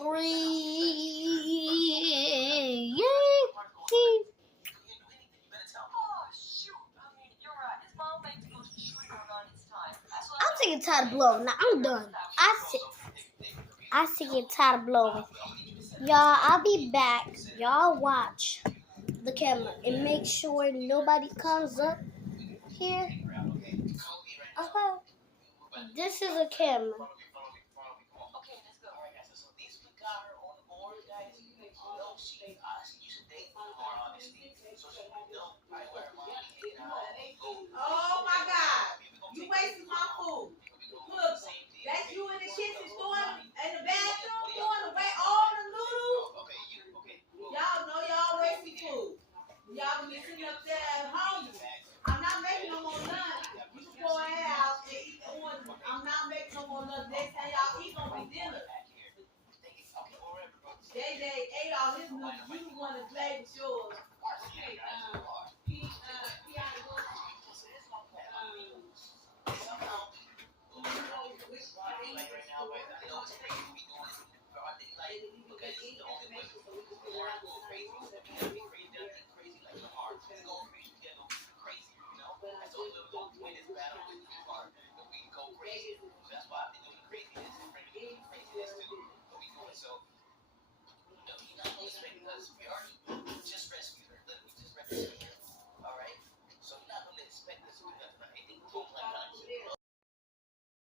3. Yay! I'm sick and tired of blowing. Now I'm done. I sick and tired of blowing. Y'all, I'll be back. Y'all watch the camera and make sure nobody comes up here. This is a camera. Oh my God! You wasting my food. Look, that's you in the kitchen throwing in the bathroom throwing away all the noodles. Y'all know y'all wasting food. Y'all gonna be sitting up there hungry. I'm not making no more lunch. You can go ahead out and eat the orange. I'm not making no more lunch. Next time y'all eat gonna be dinner. JJ ate all his noodles. You the one that played with yours.